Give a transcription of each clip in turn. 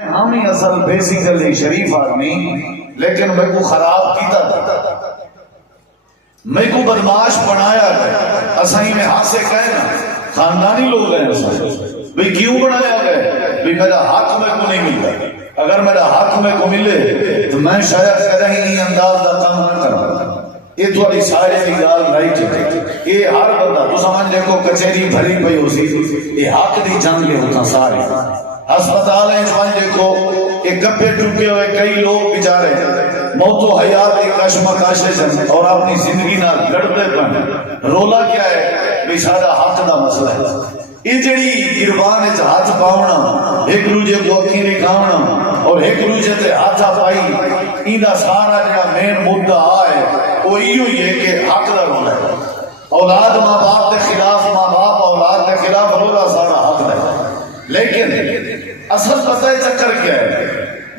ہم ہی اصل بیسیکلی شریف آدمی لیکن میں کو خراب کیتا تھا، میں کو بدماش بنایا گیا۔ اسائی میں ہاتھ سے کہنا خاندانی لوگ ہیں بھئی کیوں بنایا گیا؟ بھئی میرا حق میں کو نہیں ملتا، اگر میرا حق میں کو ملے تو میں شاید کدی ہی انداز دا کام نہ کروں۔ یہ تھوڑی سارے کی گال رائٹ ہے، یہ ہر بندہ تو سمجھ دیکھو کچہری بھری پئی ہو سی، یہ حق دی جنگ ہوتا سارے ہسپتال ہیں سمجھ دیکھو یہ گپے ٹوٹے ہوئے کئی لوگ بیچارے موت و حیات ایک کشمکاشے سے اور اپنی زندگی نہ لڑتے پن۔ رولا کیا ہے؟ بے سارا حق دا مسئلہ ہے۔ یہ جڑی گربان وچ ہاتھ پاؤنا، ایک دوجے کو اکھی دکھاونا اور ایک دوجے تے ہاتھ پائی، ایندا سارا جڑا مین مدعا ہے وہ ایو ہی ہے کہ حق دا رولا ہے۔ اولاد ماں باپ کے خلاف، ماں باپ اولاد کے خلاف رولا سارا حق دا ہے۔ لیکن اصل پتہ ہے چکر کیا ہے؟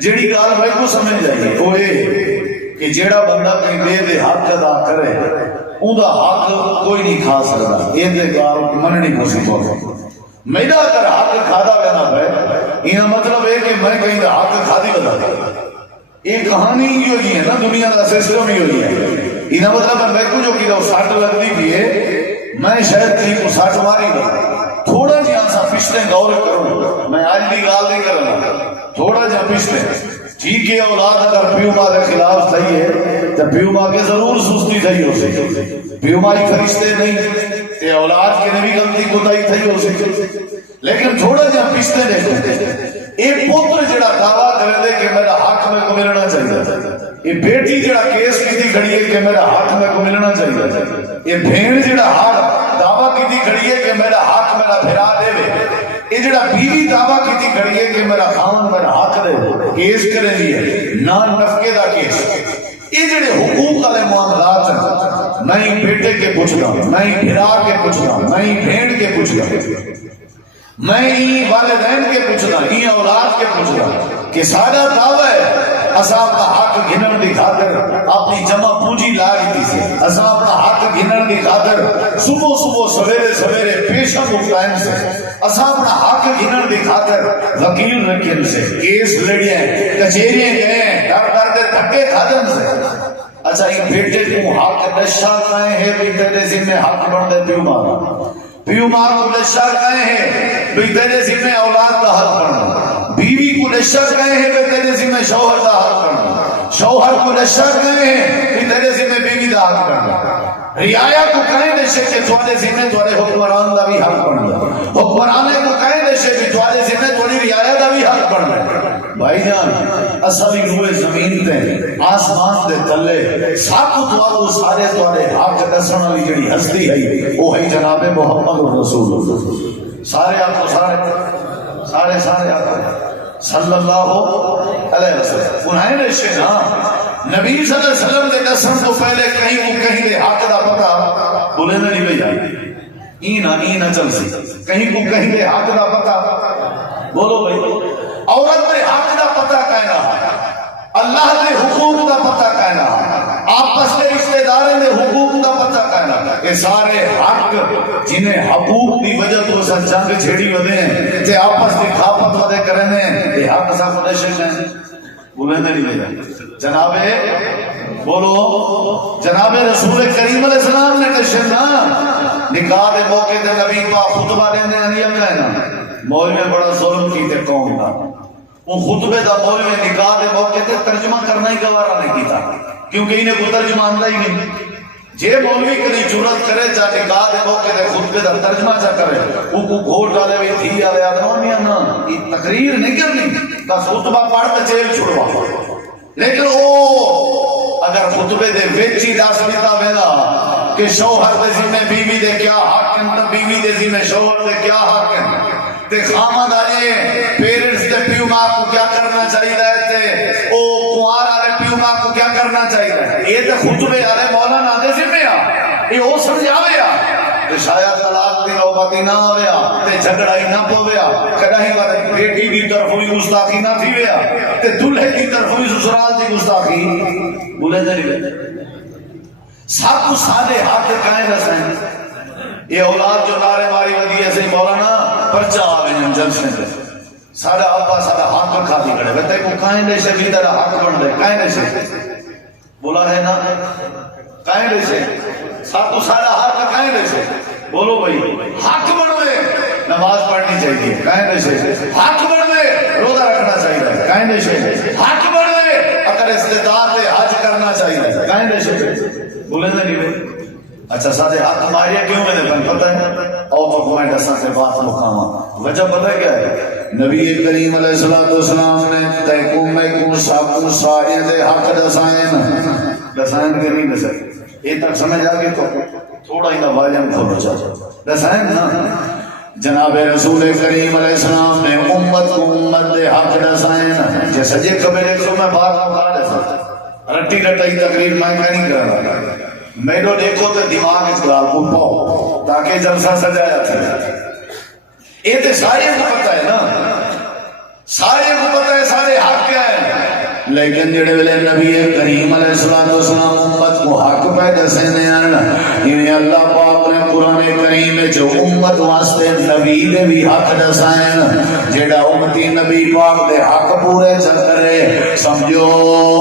جیڑی گال بھائی کو سمجھ جائیے وہ یہ کہ جیڑا بندہ کہیں بے دے حق ادا کرے اون دا حق کوئی نہیں کھا سکتا، یہ دے گال مننی کو سی بہت میرا اگر حق کھادا گیا پہ یہ مطلب ہے کہ میں کہیں دا حق کھا دی بتا دیا۔ یہ کہانی ہی ہوئی ہے نا، دنیا کا سسٹم ہی ہوئی ہے۔ یہ مطلب میں کو جو کہ سٹ لگتی بھی ہے، میں شاید کہیں کو سٹ ماری گا۔ تھوڑا جہاں سا پچھلے غور کروں، میں آج بھی گال نہیں کرنا، تھوڑا جہاں پچھلے ٹھیک ہے۔ اولاد اگر پیو ماں کے خلاف صحیح ہے تو پیو ماں کے ضرور سستی صحیح ہو سکے، پیو ماں ہی فرشتے نہیں تے اولاد کے نے بھی غلطی کوتاہی صحیح ہو سکے۔ لیکن تھوڑا جہاں پچھلے دیکھو، ایک پتر جڑا دعویٰ کرے دے کہ میرا حق میں کو ملنا چاہیے، یہ بیٹی جڑا کیس کی کھڑی ہے کہ میرا حق میں کو ملنا چاہیے، یہ بھین جڑا ہر دعویٰ کی کھڑی ہے کہ میرا حق میرا پھرا دے، یہ جڑا بیوی دعویٰ کی کھڑی ہے کہ میرا خاوند میرا حق دے، کیس کرے دی ہے نان نفقے دا کیس۔ یہ جڑے حقوق والے معاملات ہیں، میں ہی بیٹے کے پوچھتا ہوں، میں ہی بھرا کے پوچھتا ہوں، میں ہی بھین کے پوچھتا ہوں، میں ہی والدین کے پوچھتا ہوں، ہی اولاد کے پوچھتا ہوں کہ سارا دعویٰ ہے اساں اپنا حق گھنن دی خاطر اپنی جمع پونجی لائی تھی سے، اساں اپنا حق گھنن دی خاطر صبح صبح سویرے سویرے پیشہ مقتائم سے، اساں اپنا حق گھنن دی خاطر وکیل رکھن سے، کیس لڑیے کچہریاں گئے ڈر ڈر دے دھکے کھادن سے۔ اچھا ایک بیٹے کو حق نشہ کہیں ہے بھی تیرے ذمہ حق بن دے پیو ماں، پیو ماں کو نشہ کہیں ہے بھی تیرے ذمہ اولاد کا حق بن دے، بیوی کو نشہ کہیں ہے بھی تیرے ذمہ شوہر کا حق بن دے، شوہر کو نشہ کہیں ہے بھی تیرے ذمہ بیوی کا حق بن دے، رعایا کو کہیں نشے کہ تھوڑے ذمہ تھوڑے حکمران کا بھی حق بن دے، حکمرانے کو کہیں نشے کہ تھوڑے ذمہ تھوڑی رعایا کا بھی حق بن دے۔ بھائی جان اصلی روئے زمین تے آسمان دے تلے سب تو سارے تھوڑے حق دسن والی جڑی ہستی ہے وہ ہے جناب محمد رسول اللہ۔ سارے آپ کو سارے آپ صلی اللہ علیہ وسلم انہیں رشے نا نبی صلی اللہ علیہ وسلم دے دسن تو پہلے کہیں دے حق دا پتہ بولے نہ نہیں بھئی اینا چل سی کہیں دے حق دا پتہ بولو بھئی۔ عورت دے حق دا پتہ کہنا، اللہ دے حقوق دا پتہ کہنا، آپس کے رشتہ داروں دے حقوق دا پتہ کہنا، یہ سارے حق جنہیں حقوق دی وجہ تو سا جنگ چھیڑی ودے ہیں تے آپس دی کھاپت ودے کرنے ہیں، یہ حق سا خودشن ہیں بولے نہیں بھئی جناب بولو جناب رسول کریم علیہ السلام نے کشنا نکاح دے موقع دے نبی پاک خطبہ دینے نہیں کہنا مولوی میں بڑا ظلم کیتے قوم کا، وہ خطبے دا مولوی نکاح دے موقع تے ترجمہ کرنا ہی گوارا نہیں کیتا کیونکہ انہیں کو ترجمہ آندہ ہی نہیں۔ جے مولوی کدی جرات کرے جا نکاح دے موقع تے خطبے دا ترجمہ چا کرے وہ کو گھوٹ ڈالے ہوئے تھی آلے آدمانیاں نا یہ تقریر نہیں کرنی بس خطبہ پڑھ کے جیل چھڑوا، لیکن وہ اگر خطبے دے ویچی داس بیتا ویلا کہ شوہر دے ذمہ بیوی دے کیا حق ہیں، بیوی دے ذمہ شوہر دے کیا حق ہیں، تے خامد آئے پیرنٹس دے پیو ماں کو کیا کرنا چاہیے تے او کوار آلے پیو ماں کو کیا کرنا چاہیے، یہ تے خطبے آلے مولانا دے ذمہ یہ او سمجھاویا تے شاید طلاق دی نوبتی نہ آویا تے جھگڑائی نہ پویا، کداہی وقت بیٹی دی طرف ہوئی گستاخی نہ تھی ویا تے دلہے کی طرف ہوئی سسرال دی گستاخی بولے نہیں سب کو سارے حق کہیں رسیں۔ یہ اولاد جو نعرے ماری ودی ایسے مولانا پرچہ آوے جن جلسے دے سارا ابا سارا حق کھا دی کھڑے تے کو کائیں دے سے بھی تیرا حق بن دے کائیں دے سے بولا ہے نا کائیں دے سے ساتو سارا حق کائیں دے سے بولو بھائی حق بن دے نماز پڑھنی چاہیے کائیں دے سے حق بن دے روزہ رکھنا چاہیے کائیں دے سے حق بن دے اگر استطاعت ہے حج کرنا چاہیے کائیں دے سے بولے نا نہیں بھائی اچھا سارے حق ماریا کیوں میں نے پتہ ہے اور تو میں دساں سے بات مقامہ وجہ پتہ کیا ہے نبی کریم علیہ السلام نے تیکوں میں کو ساکوں سارے دے حق دسائن کے نہیں دسائن یہ تک سمجھ آگے تو تھوڑا ہی واجم تھوڑا چاہتا دسائن نا جناب رسول کریم علیہ السلام نے امت کو امت دے حق دسائن جیسا جے کبھر ایک سو میں بات مقا دسا رٹی رٹائی تقریر میں نہیں کر رہا میرے دیکھو تو دماغ اس گال کو پاؤ تاکہ جلسہ سجایا تھا یہ تو سارے کو پتہ ہے نا سارے کو پتہ ہے سارے حق کیا ہے لیکن جڑے ویلے نبی کریم علیہ السلام امت کو حق پہ دسنے آنا انہیں اللہ پاک نے قرآن کریم میں جو امت واسطے نبی دے بھی حق دسائیں جڑا امتی نبی پاک دے حق پورے چکرے سمجھو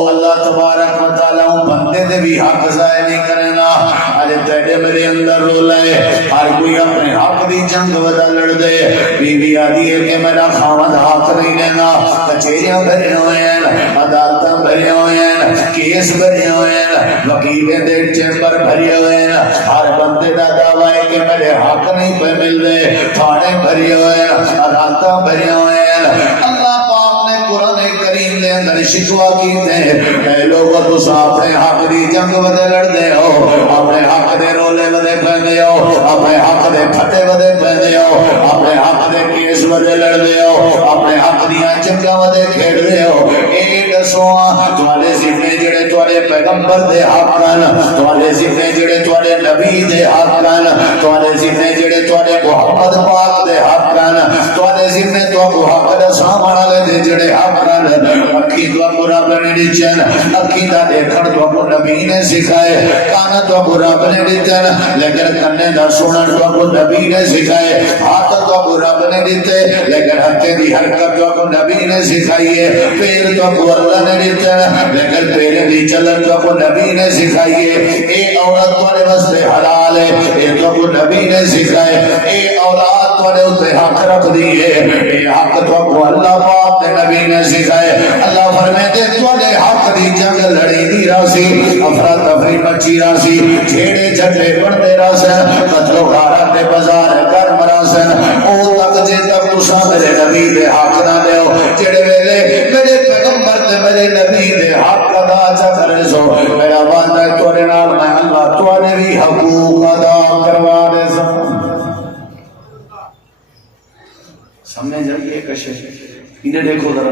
اللہ تبارک و تعالیٰ بندے دے بھی حق ضائع نہیں کرے گا آج تیرے میرے اندر رو لائے ہر کوئی اپنے حق دی جنگ ودا لڑ دے بی بی آدھی ہے کہ میرا خامد حق نہیں لینا کچھیریاں بھرے ہوئے ہیں عدالتاں بھرے ہوئے ہیں کیس بھرے ہوئے ہیں وکیلیں دے چیمبر بھرے ہوئے ہیں ہر بندے دا دعویٰ ہے کہ میرے حق نہیں پہ مل دے تھانے بھرے ہوئے ہیں عدالتاں بھرے ہوئے ہیں اللہ پاک نے قرآن کریم نے اندر شکوا کیتے ہیں اے لوگوں تو اپنے حق دی جنگ ودے لڑ دے ہو اپنے حق دے رولے ودے پہنے ہو اپنے حق دے پھٹے ودے پہنے ہو اپنے حق دے کیس ودے لڑ دے ہو اپنے حق دیاں چنگا ودے کھیڑ دے ہو تمہارے ذمے جڑے تمہارے پیغمبر دے حق کن تمہارے ذمے جڑے تمہارے نبی دے حق کن تمہارے ذمے جڑے تمہارے محمد پاک دے حق کن تمہارے ذمے تو حق دساں والے دے جڑے حق کن اکھی تو برا بنے ڈچن اکھی دا دیکھن تو نبی نے سکھائے کان تو برا بنے ڈچن لیکن کنے دا سنن تو نبی نے سکھائے ہاتھ تو برا بنے ڈتے لیکن ہتھے دی حرکت تو نبی نے سکھائی ہے پیر تو اللہ نے دیتا ہے لیکن پیرے دی چلن تو کو نبی نے سکھائیے اے عورت تمہارے واسطے حلال ہے اے تو کو نبی نے سکھائے اے اولاد تمہارے اوپر حق رکھ دیے اے حق تو کو اللہ پاک نے نبی نے سکھائے اللہ فرماتے تمہارے حق دی جنگ لڑی دی راسی افراتفری مچی راسی چھیڑے جھٹے بڑھتے راسن قتل و غارت دے بازار گرم راسن او تک جے تک تسا میرے نبی دے حق نہ دیو جڑے ویلے میرے پیغمبر میرے نبی دے حق ادا چا کرے سو میرا وعدہ ہے تورے نال میں اللہ توانے بھی حقوق ادا کروا دے سو سمجھ جائیے کشے انہیں دیکھو ذرا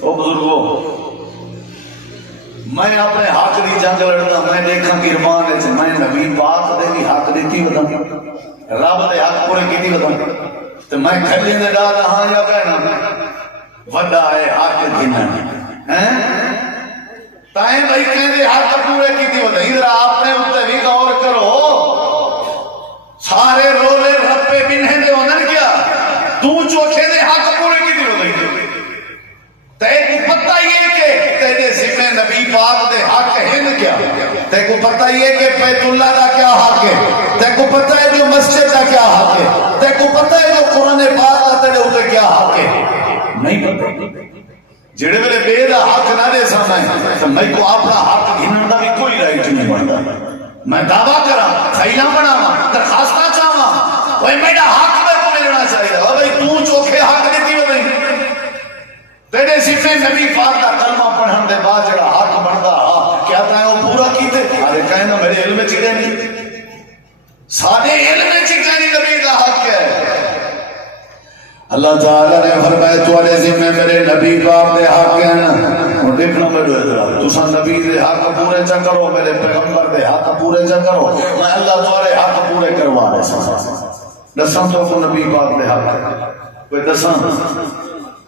او بزرگو میں اپنے حق دی جنگ لڑنا میں دیکھا کہ ارمان ہے میں نبی پاک دے بھی حق دیتی ہوتا رب دے حق پورے کیتی ہوتا تو میں کھلی نے ڈال رہا یا کہنا وڈا ہے حق دینا تائیں بھائی کہنے حق پورے کی تھی وہ ادھر آپ نے اتنے بھی غور کرو سارے رولے رپے بنہیں دے ہونے کیا تو چوکھے دے حق پورے کی تھی وہ تے کو پتہ یہ کہ تیرے ذمہ نبی پاک دے حق ہیں کیا تے کو پتہ یہ کہ بیت اللہ دا کیا حق ہے تے کو پتہ ہے جو مسجد دا کیا حق ہے تے کو پتہ ہے جو قرآن پاک دا تیرے اوپر کیا حق ہے نہیں پتہ جڑے میرے بے دا حق نہ دے سامنے تو میں کو اپنا حق گھنن دا بھی کوئی رائٹ نہیں بنتا میں دعویٰ کرا خیلہ بناوا درخواستہ چاہوا وہ میرا حق میں کو ملنا چاہیے او بھائی تو چوکھے حق دیتی ہو نہیں تیرے ذمہ نبی پاک دا کلمہ پڑھن دے بعد جڑا حق بندا کیا تائیں وہ پورا کیتے ارے کہنا میرے علم وچ نہیں سارے علم وچ نہیں نبی دا حق ہے اللہ تعالیٰ نے فرمایا تمہارے ذمہ میرے نبی پاک دے حق ہیں اور دیکھنا میرے ادھر تسا نبی دے حق پورے چا کرو میرے پیغمبر دے حق پورے چا کرو میں اللہ تمہارے حق پورے کروا رہے سا دساں تو کو نبی پاک دے حق کوئی دساں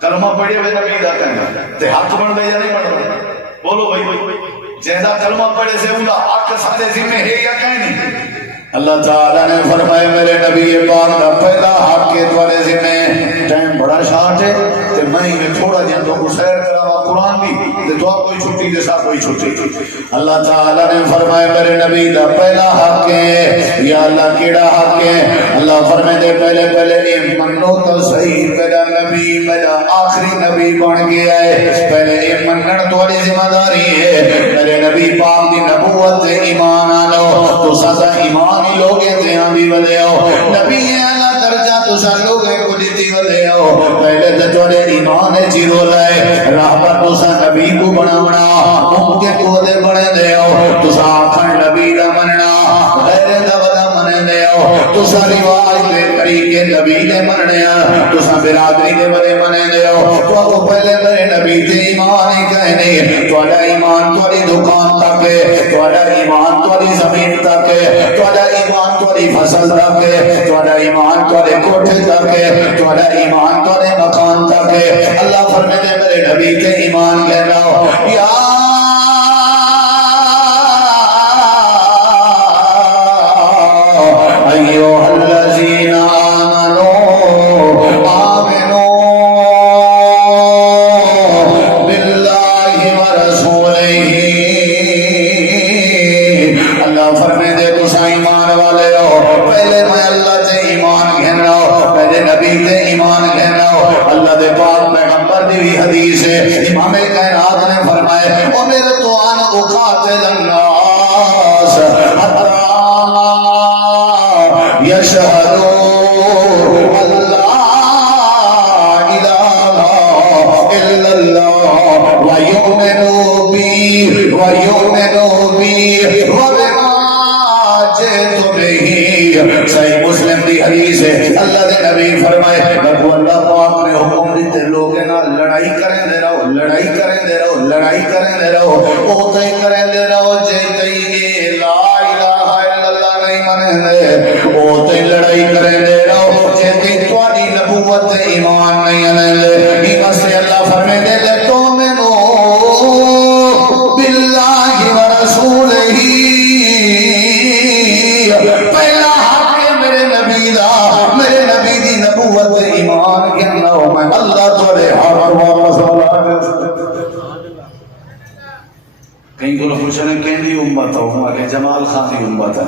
کلمہ پڑھے ہوئے نبی دا کہنا تے حق بن دے یا نہیں بن دے بولو بھائی جیسا کلمہ پڑھے سے ان کا حق سارے ذمہ ہے یا کہنی اللہ تعالیٰ نے فرمائے میرے نبی پاک دا پہلا حق کے تمہارے ذمہ ٹائم بڑا شاٹ ہے کہ منی میں تھوڑا جن تو سیر کراوا قرآن بھی تے تو کوئی چھٹی دے سا کوئی چھٹی. اللہ تعالیٰ نے فرمایا میرے نبی دا پہلا حق ہے. یا اللہ کیڑا حق ہے؟ اللہ فرمائے دے پہلے پہلے منو تو صحیح میرا نبی میرا آخری نبی بن گیا ہے. پہلے یہ منن تھوڑی ذمہ داری ہے. میرے نبی پاک دی نبوت ایمان آنو تو سزا ایمان ہی لوگے دیاں بھی ودے ہو. نبی اعلیٰ درجہ تو سا لوگے کو دیتی ودے ہو. پہلے تو تھوڑے ایمان جیرو لائے راہ پر تو سا نبی کو بنا ممکن کو دے بڑے دے ہو. تو سا آخر نبی دا مننا غیر دا ودا منے دے ہو. تو سا رواج دے طریقے نبی دے مننے تو سا برادری دے ودے منے دے ہو. تو پہلے میرے نبی تے ایمان ہی کہنے توڑا ایمان توڑی دکان تک ہے. توڑا ایمان توڑی زمین تک ہے. توڑا ایمان توڑی فصل تک ہے. توڑا ایمان توڑے کوٹھے تک ہے. توڑا ایمان توڑے مکان تک ہے. اللہ فرمائے میرے نبی تے ایمان کہنا ہو. یا ایوہ الذین آمنوا حدیث ہے. امام کائنات نے فرمایا او میرے تو ان اقاتل الناس حتی یشهدوا اللہ الہ الا اللہ ویؤمنوا بی وبما جئت بہ. صحیح مسلم کی حدیث ہے. اللہ کے نبی فرمائے کہ اللہ پاک نے حکم دیتے لوگ نا لڑائی کریں دے رہو لڑائی کریں دے رہو لڑائی کریں دے رہو اوتے کریں دے رہو جے یہ لا الہ الا اللہ نہیں منے دے اوتے لڑائی کریں دے رہو جے تواڈی نبوت ایمان نہیں آنے دے. یہ مسئلہ اللہ فرمائے دے لے تو منو باللہ ورسولہ. پہلا حق ہے میرے نبی دا میرے نبی دی نبوت ایمان کہنا ہو. میں اللہ تورے حق واپس کہیں کو پوچھنے کہیں دی امت ہو ہوں کہ جمال خان دی امت ہے.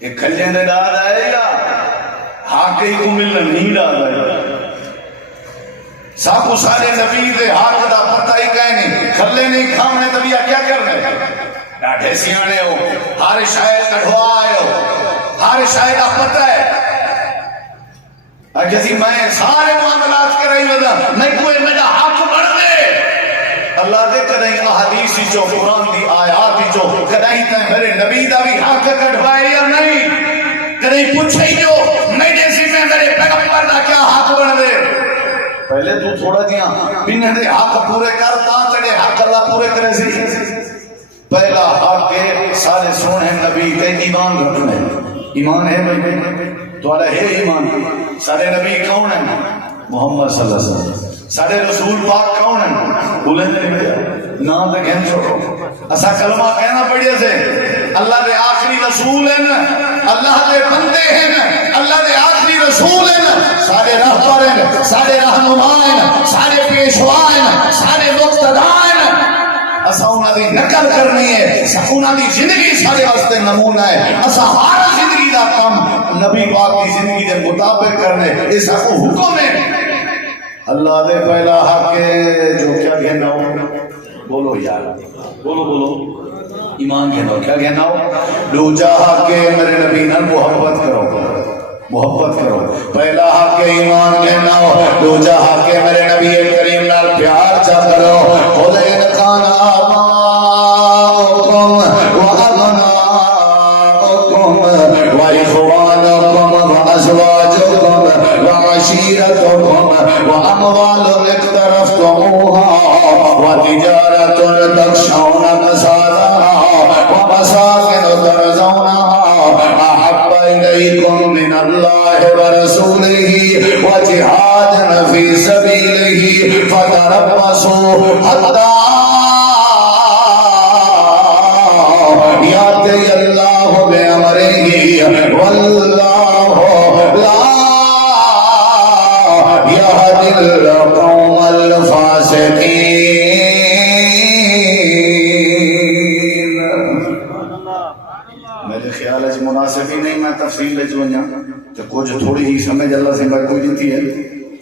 یہ کھلے نے ڈال آئے یا حق ہی کو ملنا نہیں ڈال آئے. ساکو سارے نبی دے حق دا پتہ ہی کہیں نہیں کھلے نہیں کھامنے تبھی کیا کرنے ڈاٹھے سیانے ہو ہر شاید کڑھوا آئے ہو ہر شاید آپ پتہ ہے جیسی میں سارے معاملات کر رہی ودا میں کوئی میرا حق بڑھ دے. اللہ دے کدہیں احادیث جو قرآن دی آیات جو کدہیں تے میرے نبی دا بھی حق کٹھوائے یا نہیں کدہیں پوچھے جو میں جیسی میں میرے پیغمبر دا کیا حق بڑھ دے. پہلے تو تھوڑا دیا بننے دے حق پورے کر تا تڑے حق اللہ پورے کرے سی. پہلا حق ہے سارے سونے نبی تے ایمان رکھنے. ایمان ہے بھائی تھوڑا ہے ایمان. سارے نبی کون ہیں؟ محمد صلی اللہ علیہ وسلم. سارے رسول پاک کون ہیں؟ بولیں دے بھیا نام تے کہن چھوڑو اسا کلمہ کہنا پڑے سے اللہ دے آخری رسول ہیں اللہ دے بندے ہیں اللہ دے آخری رسول ہیں سارے رہبر ہیں سارے رہنما ہیں سارے پیشوا ہیں سارے مقتدا ہیں. اسا انہاں دی نقل کرنی ہے انہاں دی زندگی سارے واسطے نمونہ ہے. اسا ہر زندگی دا کام نبی پاک کی زندگی دے مطابق کرنے اس کو حکم ہے. اللہ دے پہلا حق ہے جو کیا کہنا ہو بولو یار بولو ایمان کہنا ہو کیا کہنا ہو. دوجا حق ہے میرے نبی نال محبت کرو. پہلا حق ہے ایمان کہنا ہو. دوجا حق ہے میرے نبی کریم نال پیار چا کرو. خدا کھانا وأموال اقترفتموها وتجارة تخشون كسادها ومساكن ترضونها أحب إليكم من الله ورسوله وجهاد في سبيله فتربصوا حتى يأتي الله بأمره والله لا تفصیل لے جوانیا تو کچھ تھوڑی ہی سمجھ اللہ سے میں کوئی دیتی ہے.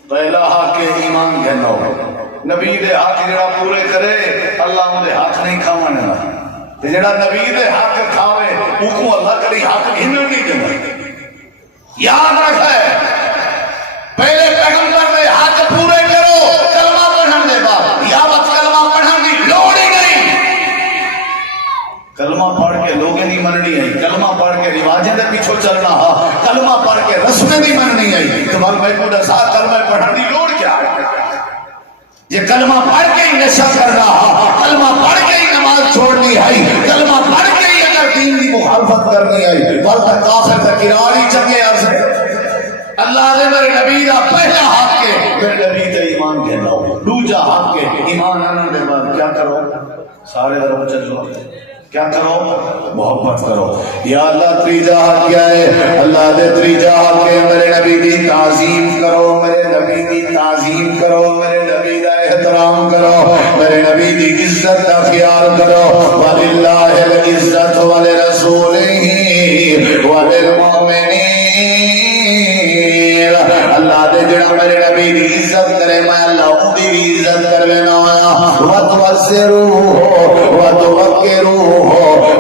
پہلا حق ایمان کہنا ہو نبی دے حق جڑا پورے کرے اللہ دے حق نہیں کھاوانے گا تے جڑا نبی دے حق کھاوے اوکو اللہ کبھی حق گھنن نہیں دیندا. یاد رکھے پہلے پیغمبر دے حق پورے کرو کلمہ پڑھن دے بعد یا وقت کلمہ پڑھن دی لوڑ ہی نہیں. کلمہ پڑھ کے لوگیں نہیں مننی آئی, کلمہ پڑھ کے رواجیں دے پیچھو چلنا ہا, کلمہ پڑھ کے رسمیں نہیں مننی آئی. تمہارے میں کو دسا کلمہ پڑھن دی لوڑ کیا ہے؟ یہ کلمہ پڑھ کے ہی نشہ کرنا ہا, کلمہ پڑھ کے ہی نماز چھوڑنی آئی, کلمہ پڑھ کے ہی اگر دین کی مخالفت کرنی آئی بلکہ کافر کا کراری چنگے عرض ہے. اللہ نے میرے نبی دا پہلا حق کے میرے نبی تے ایمان کہنا ہو, دوجا حق کے ایمان آنا دے بعد کیا کرو؟ سارے درو چلو کیا کرو؟ محبت کرو. یا اللہ تریجا حق کیا ہے؟ اللہ دے تریجا حق کے میرے نبی دی تعظیم کرو, میرے نبی دی تعظیم کرو, میرے نبی دا احترام کرو, میرے نبی دی عزت کا خیال کرو. وَلِلَّهِ الْعِزَّةُ وَلِرَسُولِهِ وَلِلْمُؤْمِنِينَ. اللہ دے جڑا میرے نبی دی عزت کرے میں اللہ ان دی بھی عزت کر لینا آیا. وَتُوَسِّرُوهُ وَتُوَقِّرُوهُ.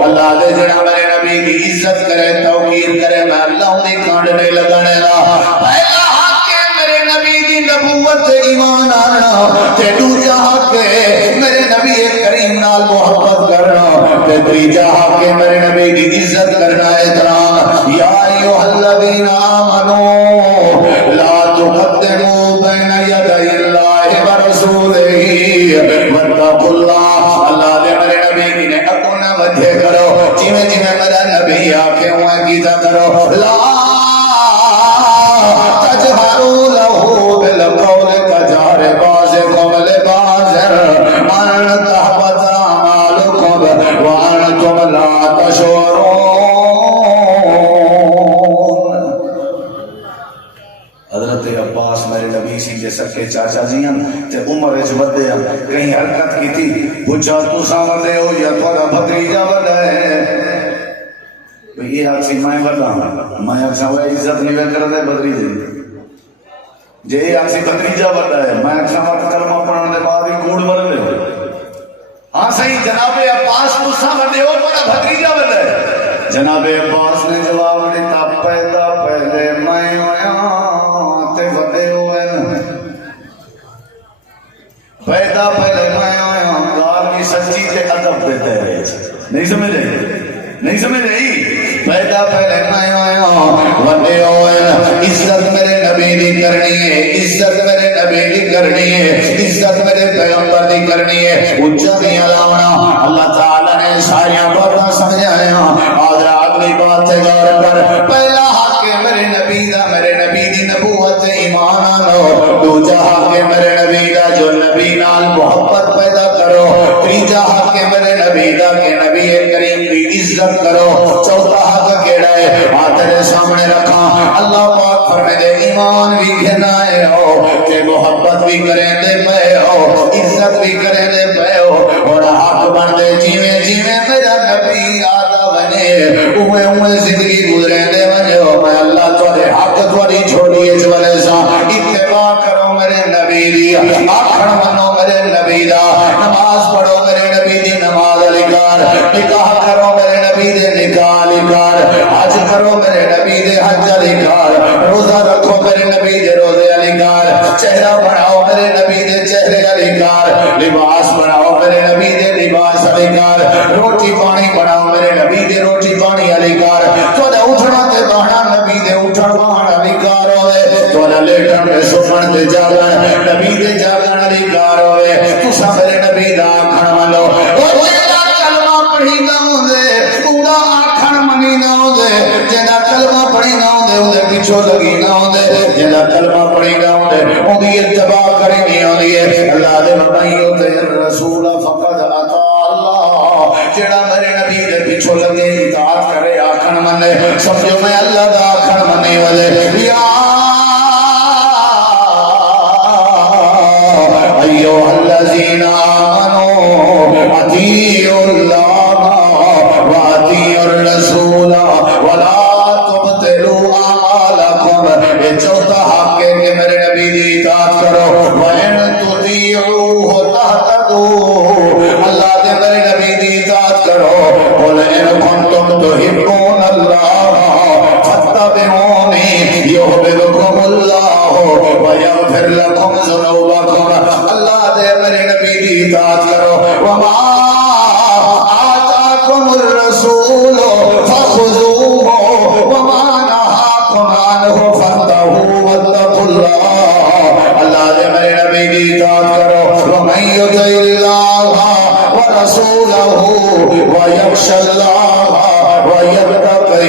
اللہ دے جڑا میرے نبی دی عزت کرے توقیر کرے میں اللہ ان دی کانڈنے لگنے گا. پہلا حق ہے میرے نبی دی نبوت ایمان آنا, تے دوجا حق ہے میرے نبی کریم نال محبت کرنا, تے تیجا حق ہے میرے نبی دی عزت کرنا احترام. یا ایھا الذین آمنوا لا تقدموا بین یدی اللہ ورسولہ واتقوا اللہ. اللہ دے میرے نبی کی نے اکو نہ وجہ کرو, جویں جویں میرا نبی آکھے اویں کیتا کرو. لا تجہروا لہ بالقول کجہر بعضکم لبعض ان تحبط اعمالکم وانتم لا تشعرون. حضرت عباس میرے نبی سی جے سکے چاچا جی ہیں تے عمر وچ ودے ہیں, کہیں حرکت کی تھی پوچھا تساں ودے ہو یا تھوڑا بھتیجا وڈا ہے؟ یہ آخ سی میں وڈا ہوں, میں آخا وہ عزت نہیں کرتے بھتیجے. جے یہ آخ سی بھتیجا وڈا ہے میں آخا مت کلمہ پڑھن دے بعد ہی کوڑ مر دے. ہاں صحیح جناب عباس تساں ودے ہو تھوڑا بھتیجا وڈا ہے. جناب عباس نے جواب دیتا پیدا پہلے میں ہویا ودے ہوئے, پیدا پہلے میں آیا گال کی سچی تے ادب دیتے رہے. نہیں سمجھ رہی, نہیں سمجھ رہی. پیدا پہلے میں آیا ودے ہوئے. عزت میرے نبی دی کرنی ہے, عزت میرے نبی دی کرنی ہے, عزت میرے پیغمبر دی کرنی ہے. اچھا نہیں لاؤنا. اللہ تعالی نے ساریاں باتاں سمجھایا. آدھر اگلی بات سے غور کر. پہلا حق ہے میرے نبی دا, میرے نبی دی نبوت ایمان آنو. دوجا حق ہے میرے نبی دا جو نبی نال محبت پیدا کرو. تیجا حق ہے میرے نبی دا کہ نبی کریم دی عزت کرو. چوتھا حق کیڑا ہے آ تیرے سامنے رکھا. اللہ پاک فرمائے دے ایمان بھی گھنائے ہو کہ محبت بھی کریں دے پے ہو, عزت بھی کریں دے پے ہو, اور حق بن دے جیویں جیویں میرا نبی آتا بنے اوے اوے زندگی گزرے دے وجو. میں اللہ تھوڑے حق تھوڑی چھوڑی اس والے سا اتباع کرو میرے نبی دی, آکھن منو میرے نبی دا, نماز پڑھو میرے نبی دی نماز علی کار, نکاح کرو میرے نبی دے نکاح علی کار, حج کرو میرے نبی دے حج علی کار, روزہ رکھو میرے نبی دے روزے علی کار, چہرہ بناؤ میرے نبی دے چہرے علی کار, لباس بناؤ میرے نبی دے لباس علی کار, روٹی پانی بناؤ میرے نبی دے روٹی پانی علی کار. تھوڑا اٹھنا تے بہنا نبی دے اٹھن بہن علی کار ہوئے, تھوڑا لیٹن تے سفن تے جاگن نبی دے جاگن علی کار ہوئے. تسا میرے نبی دا آکھن منو. او جیڑا کلمہ پڑھی نہ ہوندے اوندا آکھن منی نہ ہوندے, جیڑا کلمہ پڑھی نہ ہوندے اودے پیچھے لگی نہ ہوندے, جیڑا کلمہ پڑھی نہ ہوندے اودی اتباع کرنی نہیں ہوندی ہے. اللہ دے مبین تے رسول فقط اطاع اللہ. جیڑا میرے نبی دے پیچھے لگے اطاعت کرے آکھن منے, سمجھو میں اللہ دا آکھن مننے والے. یا ایھا الذین آمنوا اطیعوا اللہ واطیعوا الرسول ولا تبطلوا تهتدوا اللہ دے میرے نبی دی اطاعت کرو قل ان کنتم تحبون اللہ فاتبعونی یحببکم اللہ ویغفر لکم ذنوبکم اللہ دے میرے نبی دی اطاعت کرو وما آتاکم الرسول فخذوه وما نهاکم عنہ فانتہوا واتقوا اللہ اللہ دے میرے نبی دی اطاعت کرو ومن یطع اللہ ورسولہ ویخشى اللہ ویتقہ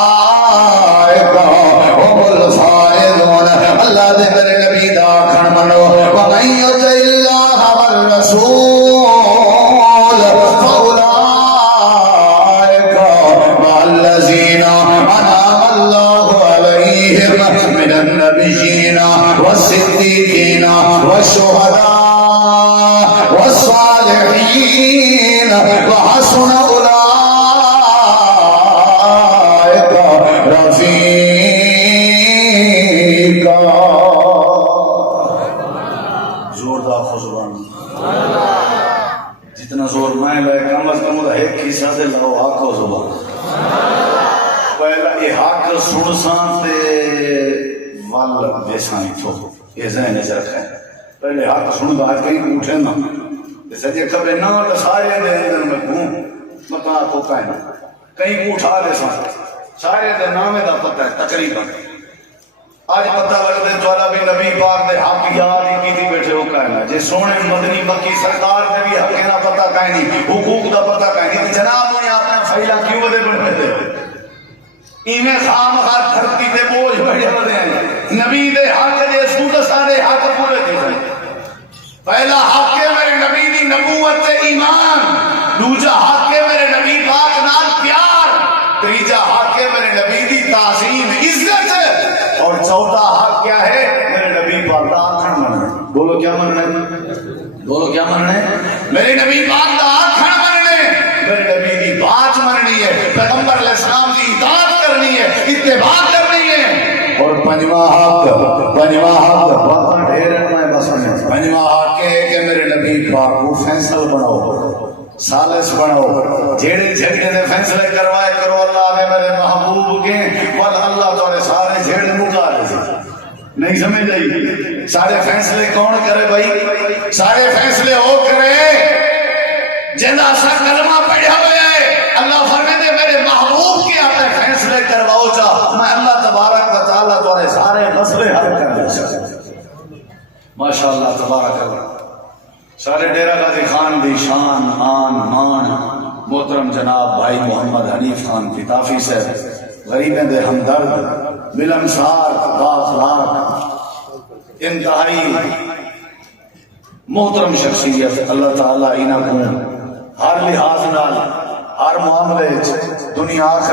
فاولئک هم الفائزون اللہ دے میرے نبی دا آکھن منو ومن یطع اللہ والرسول فاولئک مع الذین انعم اللہ علیہم من النبیین والصدیقین والشہداء والصالحین وحسن اولئک رفیقا زوردار خزبان جتنا زور میں لے کم از کم ایک حصہ سے لو حق و زبان پہلا یہ حق سنسان تے وال بیسانی تھو یہ ذہن سے رکھا ہے پہلے حق سن بات کہیں اٹھے نہ سجے کبھی نہ تو سارے دے اندر میں گھوم مکہ کو کہنا کہیں اٹھا دے سارے دے نامے دا پتہ ہے تقریبا آج پتہ لگتے تھوڑا بھی نبی پاک دے حق یاد ہی کی تھی بیٹھے ہو کہنا جے سونے مدنی مکی سرکار دے بھی حق نہ پتہ کہیں حقوق دا پتہ کہیں جناب نے آپ نے فیلا کیوں دے بڑھے دے ایمیں خام خواہ دھرتی دے بوجھ بڑھے دے نبی دے حق دے سود سارے حق پورے دے پہلا حق ہے میرے نبی دی نبوت سے ایمان دوسرا حق ہے میرے نبی پاک نال پیار تیسرا حق ہے میرے نبی دی تعظیم عزت اور چوتھا حق کیا ہے میرے نبی پاک دا آکھن مننے بولو کیا مننے بولو کیا مننے میرے نبی پاک دا آکھن مننے میرے نبی دی بات مننی ہے پیغمبر علیہ السلام دی اطاعت کرنی ہے اتباع کرنی ہے اور پنجواں حق بابا ڈھیر میں بس پنجواں حق ہے کہ میرے نبی پاک کو فیصل بناؤ سالس بناؤ جھیڑے جھگڑے نے فیصلے کروائے کرو اللہ نے میرے محبوب کے ول اللہ تھوڑے سارے جھیڑے مکا دے نہیں سمجھ آئی سارے فیصلے کون کرے بھائی سارے فیصلے وہ کرے جنہ سا کلمہ پڑھا ہوا ہے اللہ فرمائے میرے محبوب کے اپنے فیصلے کرواؤ جا میں اللہ تبارک و تعالیٰ تھوڑے سارے مسئلے حل کر دے ماشاءاللہ تبارک اللہ سارے ڈیرہ غازی خان دی شان آن مان محترم جناب بھائی محمد حنیف خان فتافی سے غریبیں دے ہمدرد ملنسار باخلاق انتہائی محترم شخصیت اللہ تعالیٰ انہاں کو ہر لحاظ نال ہر معاملے دنیا آخر